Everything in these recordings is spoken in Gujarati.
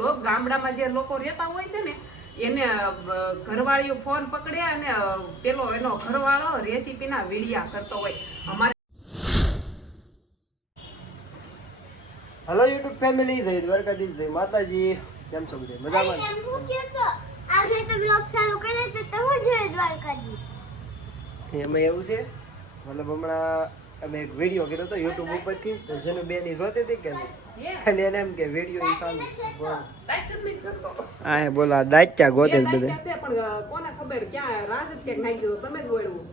લોક ગામડામાં જે લોકો રહેતા હોય છે ને એને ઘરવાળીઓ ફોન પકડે અને પેલો એનો ઘરવાળો રેસીપીના વિડિયા કરતો હોય. અમારે હેલો યુટ્યુબ ફેમિલી, જય દ્વારકાધીશ, જય માતાજી. કેમ છો બધા? મજામાં? હું કે છો આજે તો બ્લોગ ચાલુ કરે તો તમે જય દ્વારકાધીશ. એમાં એવું છે, મતલબ હમણાં અમે એક વિડીયો કર્યો હતો યુટ્યુબ ઉપરથી, તો જેનું બેન ઈ જોતી હતી કે ખાલી એને એમ કે વિડીયો ઈ ચાલુ બોલ આ બોલા દાચ્યા ગોતે જ બધા. પણ કોને ખબર ક્યાં રાજ કે નાખી દો, તમે જ વળવું.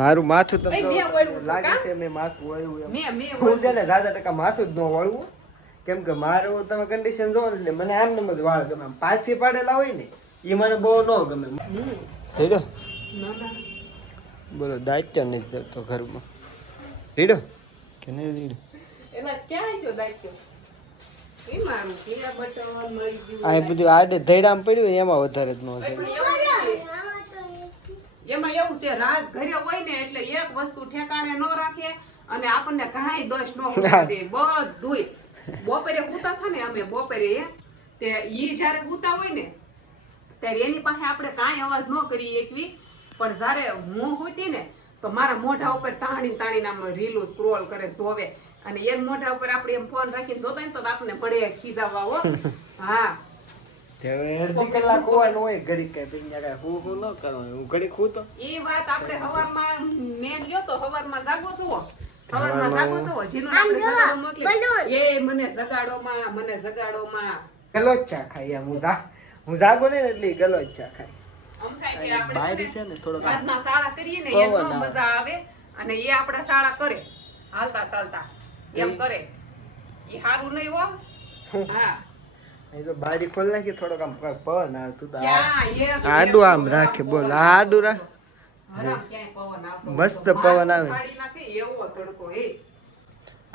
મારું માથું મેં તમને વળવું છું, લાગે કાં? છે મેં માથું વળવું એમ. મેં હું છે ને 1000% માથું જ ન વળવું, કેમ કે મારું તમે કન્ડિશન જોવો ને એટલે મને આમ નમ જ વાળ ગમે. પાછી પાડેલા હોય ને એ મને બહુ ન ગમે. હેડો બોલો દાચ્યા નહીં જતો ઘરમાં. રીડો કે નહીં રીડો? એલા ક્યાં ગયો દાખ્યો? એ મારું ક્લિયર બટન મળી ગયું. આ બધું આડે ધૈડામ પડ્યું એમાં વધારે જ ન પણ થાય. એમાં એવું છે, રાજ ઘરે હોય ને એટલે એક વસ્તુ ઠેકાણે ન રાખે અને આપણને કાંઈ દોષ ન દે. બધુંય બપોરે ઉતા થા ને અમે બપોરે તે ઈ જ્યારે ઉતા હોય ને ત્યારે એની પાસે આપણે કાંઈ અવાજ ન કરી એકવી, પણ જ્યારે હું હોતી ને તો મારા મોઢા ઉપર તાણીને આમ રીલું સ્ક્રોલ કરે જોવે, અને એન મોઢા ઉપર આપણે એમ ફોન રાખીને જોતા ને તો આપણને પડે ખીજાવવા હો. હા અડધી કલાક હોવાનું હોય ઘડીક કઈ અહીંયા કઈ હું ન કરવાનું, હું ઘડીક હું તો એ વાત આપણે હવારમાં મેં લ્યો તો હવારમાં જાગો છો, હવારમાં જાગો છો, જેનું આપણે સગાડો મોકલી એ મને જગાડોમાં ગલોચા ખાઈ એમ. હું જાગો ને એટલે ગલોચા ખાઈ. આમ થાય કે આપણે બારી છે ને થોડોક આજના શાળા કરીએ ને એમ બહુ મજા આવે, અને એ આપણા શાળા કરે હાલતા ચાલતા એમ કરે એ સારું નહીં હો. હા એ તો બારી ખોલ નાખી થોડોક આમ પવન આવતું તો ક્યાં એ આડું આમ રાખે બોલ, આડું રાખ હરામ ક્યાંય પવન આવતો મસ્ત હોય તો પવન આવે. ફાડી નાખે એવો તડકો એ.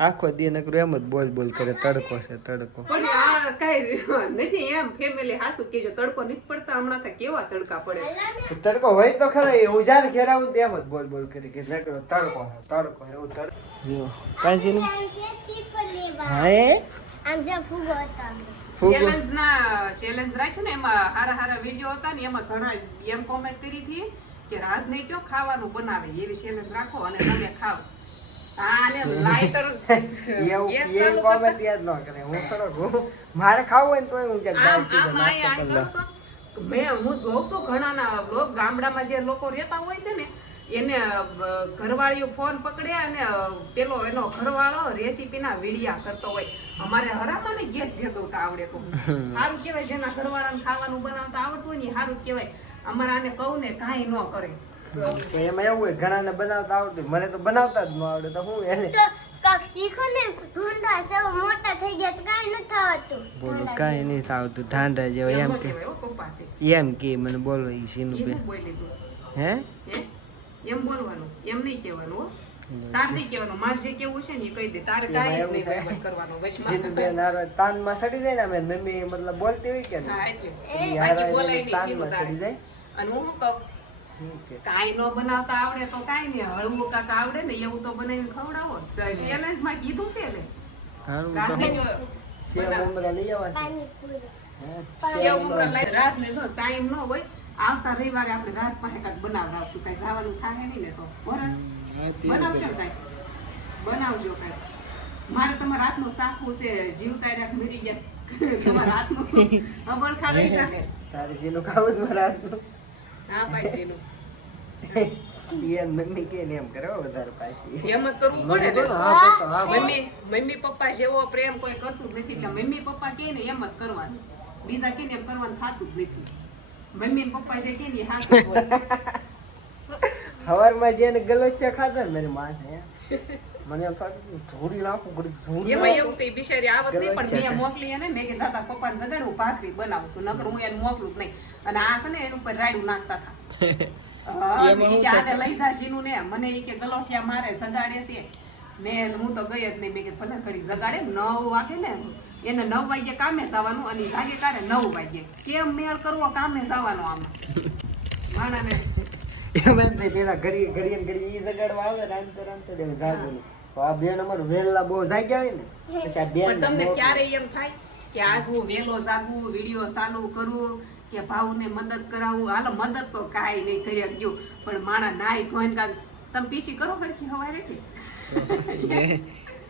આખો દી નકરું એમ જ બોલ કરે તડકો છે તડકો. પણ આ કઈ નથી એમ ફેમિલી હાસુ કે જો તડકો નથી પડતા હમણાં તો કેવા તડકા પડે. તડકો હોય તો ખરો, હું જ્યારે ઘેર આવું તેમ જ બોલ કરી કે નકરો તડકો એવું તડકો જો કાંઈ નું હે આમ જે ફૂગો હતા ચેલેન્જ રાખ્યું ને એમાં હારા વિડીયો હતા ને એમાં ઘણા એમ કોમેન્ટ કરી હતી કે રાજને કયો ખાવાનું બનાવે એવી ચેલેન્જ રાખો અને તમે ખાવ. મારે ખાવું હોય ને તો હું હું જોઉં છું ઘણા લોક ગામડામાં જે લોકો રહેતા હોય છે ને એને ઘરવાળીઓ ફોન પકડે અને પેલો એનો ઘરવાળો રેસીપીના વિડિયા કરતો હોય. અમારે હરામાને ગેસ જગવતા આવડે તો સારું કહેવાય, જેના ઘરવાળાને ખાવાનું બનાવતા આવડતું હોય ને સારું કહેવાય. અમારે આને કહું ને કાંઈ ન કરે. એમાં એવું હોય ઘણા ને બનાવતા આવડતું, મને તો બનાવતા જ ન આવડે તો હું એને તો કાક શીખો ને ઢૂંઢા સૌ મોટા થઈ ગયા તો કાઈ ન થતું. બોલો કાંઈ નહીં આવતું ધાંડા જેવો એમ કે એમ કે મને બોલો ઈ સીનું બે હે એમ બોલવાનું, એમ નહીં કહેવાનું. તાર નહીં કહેવાનું, મારે જે કેવું છે ને એ કહી દે. તારે કાંઈ જ નહીં કરવાનું. સીનું બે તાનમાં સડી જાય ને અમે મમ્મી મતલબ બોલતી હોય કે હા એટલે ઈ બાકી બોલાય હારા નહીં તાનમાં સીનું તારે. સડી જાય. અને હું કહું કાંઈ ન બનાવતા આવડે તો કાંઈ નહીં, હળવું કાંક આવડે ને એવું તો બનાવીને ખવડાવો. ચેલેન્જમાં કીધું છે લે હારું રાજને તો જો સેવ મમરા લઈ આવવા છે. પાણીપુરી હે સેવ મમરા લઈ રાજને જો ટાઈમ ન હોય આવતા રવિવારે આપણે રાજ પાસે કાંઈક બનાવડાવશું. કાંઈ જવાનું થાય નહીં ને તો વરસ બનાવશો ને કાંઈક બનાવજો કાંઈક. મારે તમારા હાથનું શાકું છે જીવતા રાખ મરી ગયા તમારા હાથનું અબર ખાલી જાય. તારે જેનું ખાવું જ મારા હાથનું. હા પાડજીનું એમ મમ્મી કે ને એમ કરે હો વધારે પાછી. એમ જ કરવું પડે ને. હા મમ્મી પપ્પા જેવો પ્રેમ કોઈ કરતું જ નથી, એટલે મમ્મી પપ્પા કે ને એમ જ કરવાનું, બીજા કે ને એમ કરવાનું થતું જ નથી. મમ્મી ને પપ્પા જે કે ને હાસું બોલે. હવારમાં જેને ગલોચા ખાધા ને મારી માથે મને એમ થાય ધોરી નાખું ઘડી ધોરી એમાં એવું છે બિચારી આવત નહીં, પણ મેં મોકલી એને મેં કે જાતા પપ્પાને જગાડું ભાખરી બનાવું છું, નકર હું એને મોકલું જ નહીં. અને આ છે ને એનું ઉપર રાયડું નાખતા હતા. ઈ કે આને લઈ જા જીનું ને મને ઈ કે ગલોઠિયા મારે જગાડે છે. હું તો ગઈ જ નહીં. મેં કે ભલે ઘડી જગાડે 9 વાગે ને એને 9 વાગે કામે જવાનું અને જાગે કાઢે 9 વાગે. કેમ મેળ કરવો કામે જવાનો આમાં માણાને એમ પેલા ઘડી ઈ જગાડવા આવે રાંધતો જાગું. તો આ બેન અમારું વેલા બહુ જાગ્યા હોય ને પછી આ બેન પણ તમને ક્યારે એમ થાય કે આજ હું વહેલો જાગું, વિડીયો ચાલુ કરવું કે ભાવને મદદ કરાવું. હાલો મદદ તો કાંઈ નહીં કરી ગયું, પણ માણા નાઈ ધોઈને કાંઈક તમે પીસી કરો સરખી હવારે કે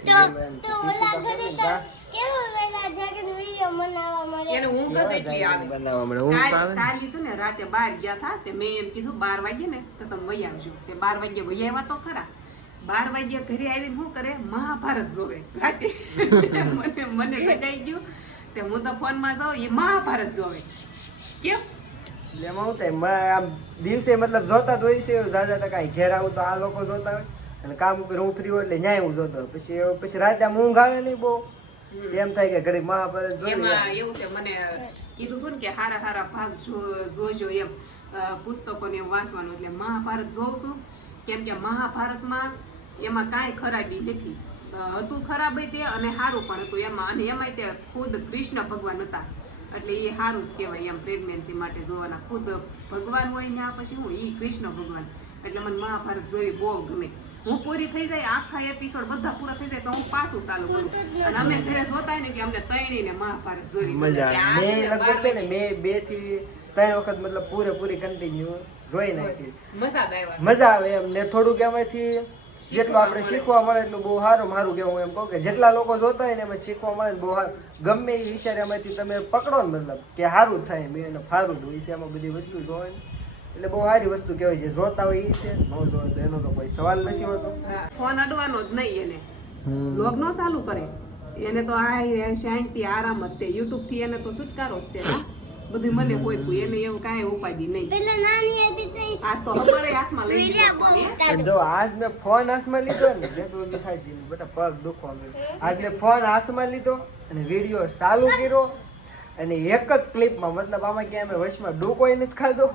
તો ઓલા ઘરે તો કેવો વેલા જાગીને વિડિયો બનાવવા મળે. એને ઊંઘ જ એટલી આવે. બનાવવા મળે ઊંઘ તો આવે ને. કાલે છે ને રાતે 12 ગયા હતા તે મેં એમ કીધું 12 વાગે ને તો તમે વહી આવજો. તે 12 વાગે વહી આવ્યા તો ખરા. 12 વાગે ઘરે આવીને શું કરે, મહાભારત જોવે રાતે. મને સગાઈ ગયું તે હું તો ફોનમાં જાઉં, એ મહાભારત જોવે. કેમ એટલે એમાં શું થાય, આમ દિવસે મતલબ જોતા જ હોય છે જાજા ટકા. ઘેર આવું તો આ લોકો જોતા હોય અને કામ ઉપર હું ફ્રી હોય એટલે ન્યાય હું જોતો હોય. પછી રાતે આમ ઊંઘ આવે નહીં બહુ, એમ થાય કે ઘડી મહાભારત જોઈ એમાં એવું છે, મને કીધું હતું ને કે હારા ભાગ જોજો એમ પુસ્તકોને એવું વાંચવાનું. એટલે મહાભારત જોઉં છું, કેમ કે મહાભારતમાં એમાં કાંઈ ખરાબી નથી. હતું ખરાબ તે અને સારું પણ હતું એમાં. અને એમાંય તે ખુદ કૃષ્ણ ભગવાન હતા, એટલે એ સારું જ કહેવાય એમ પ્રેગ્નન્સી માટે જોવાના. ખુદ ભગવાન હોય ને પછી હું એ કૃષ્ણ ભગવાન. એટલે મને મહાભારત જોવી બહુ ગમે. હું પૂરી થઈ જાય, આખા એપિસોડ બધા પૂરા થઈ જાય તો હું પાછું ચાલુ કરું. અને અમે ઘરે જોતા ને કે અમને ત્રણેયને મહાભારત જોવી મજા આવે. મેં લગભગ છે ને મેં 2 થી 3 વખત મતલબ પૂરેપૂરી કન્ટિન્યુ જોઈ નાખી. મજા આવે એમ ને. થોડુંક એમાંથી જેટલું આપણે શીખવા મળે એટલું બહુ સારું કેવું એમ કહું કે જેટલા લોકો જોતા હોય ને એમાં શીખવા મળે ને બહુ ગમે એ વિચાર એમાંથી તમે પકડો ને મતલબ કે સારું થાય. મેં સારું જ હોય છે એમાં બધી વસ્તુ જોવે ને એટલે બહુ સારી વસ્તુ કહેવાય છે. જોતા હોય એ છે, ન જોવે તો એનો તો કોઈ સવાલ નથી હોતો. ફોન અડવાનો જ નહીં એને. બ્લોગ નો ચાલુ કરે એને તો આ શાંતિ આરામ જ તે. યુટ્યુબ થી એને તો છુટકારો જ છે. બધું મને કોઈ એને એવું કાંઈ ઉપાધિ નહીં. પેલા નાની હતી તે આજ તો અમારે હાથમાં લઈ લીધો. જો આજ મેં ફોન હાથમાં લીધો ને જે તો થાય છે બેટા પગ દુખવા માંડ્યો. આજ મેં ફોન હાથમાં લીધો અને વિડીયો ચાલુ કર્યો અને એક જ ક્લિપમાં મતલબ આમાં ક્યાં અમે વચમાં ડૂકોય નથી ખાધો.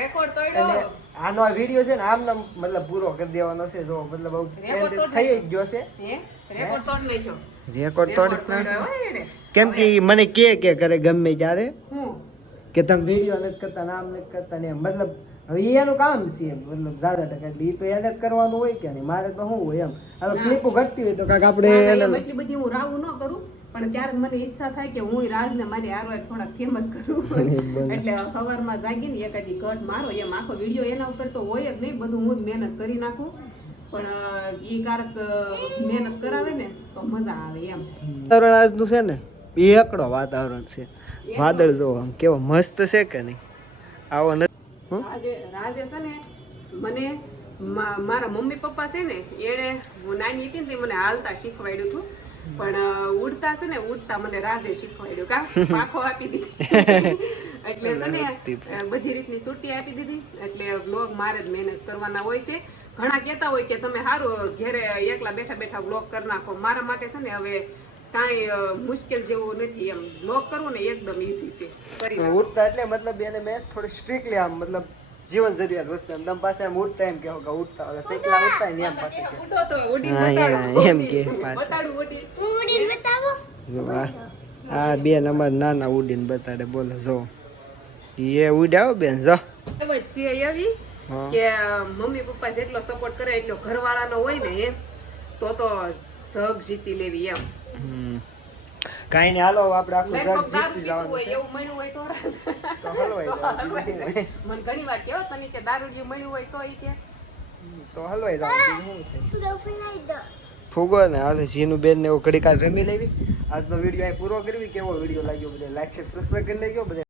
રેકોર્ડ તોડ્યો. આનો આ વિડીયો છે ને આમને મતલબ પૂરો કરી દેવાનો છે. જો મતલબ થઈ જ ગયો છે. રેકોર્ડ તોડ નાખ્યો. રેકોર્ડ તોડી કેમ કે મને કે કરે ગમે ત્યારે કે તમે વિડીયો નથી કરતા, નામ નથી કરતા ને મતલબ હવે એનું કામ છે એમ મતલબ જ્યાદા ટકા. એટલે એ તો એને જ કરવાનું હોય કે નહીં, મારે તો શું હોય એમ. હવે ક્લિપો ઘટતી હોય તો કાંઈક આપણે એટલી બધી હું રાવું ન કરું, પણ ક્યારેક મને ઈચ્છા થાય કે હું રાજને મારી હારવાર થોડાક ફેમસ કરું. એટલે સવારમાં જાગીને એકાદી કટ મારો એમ. આખો વિડીયો એના ઉપર તો હોય જ નહીં, બધું હું જ મહેનત કરી નાખું. પણ ઈ કારક મહેનત કરાવે ને તો મજા આવે એમ. વાતાવરણ આજનું છે ને એકડો વાતાવરણ છે. વાદળ જો આમ કેવો મસ્ત છે કે નહીં. આવો રાજે છે ને મને મારા મમ્મી પપ્પા છે ને એને હું નાની હતી ને મને હાલતા શીખવાડ્યું હતું, પણ ઉડતા છે ને ઉડતા મને રાજે શીખવાડ્યું. કા પાખો આપી દીધી એટલે છે ને બધી રીતની છુટ્ટી આપી દીધી. એટલે બ્લોગ મારે જ મહેનત કરવાના હોય છે. ઘણા કહેતા હોય કે તમે સારું ઘરે એકલા બેઠા બ્લોગ કરી નાખો. મારા માટે છે ને હવે કાંઈ મુશ્કેલ જેવું નથી એમ. બ્લોગ કરવું ને એકદમ ઈઝી છે. ઉડતા એટલે મતલબ એને મેં થોડી સ્ટ્રિક્ટલી આમ મતલબ જીવન જરૂરિયાત વસ્તુ એમ. તમે પાસે આમ ઉડતા એમ કહો કે ઉડતા ઓલા સાયકલા ઉડતા ને એમ પાસે ઉડો તો ઉડીને બતાડો એમ કે પાસે બતાડું ઉડીને બતાવો. હા બેન અમાર નાના ઉડીને બતાડે. બોલો જો એ ઉડ્યા બેન જો છે એવી કે મમ્મી પપ્પા જેટલો સપોર્ટ કરે એટલો ઘરવાળાનો હોય ને એમ તો સગ જીતી લેવી એમ. કાઈ નહીં હાલો આપણે આખું જગ જીતી જવાનું છે. એવું મળ્યું હોય તો હલવાઈ મને ઘણી વાર કેવો તને કે દારૂડિયું મળ્યું હોય તો ઈ કે તો હલવાઈ જવાનું. ફૂગો ફૂલાઈ દો. ફૂગો ને હાલે જીનું બેન ને એવું ઘડી કાલ રમી લેવી. આજનો વિડીયો અહીં પૂરો કરવી. કેવો વિડીયો લાગ્યો બધા લાઈક શેર સબસ્ક્રાઇબ કરી લેજો. બધા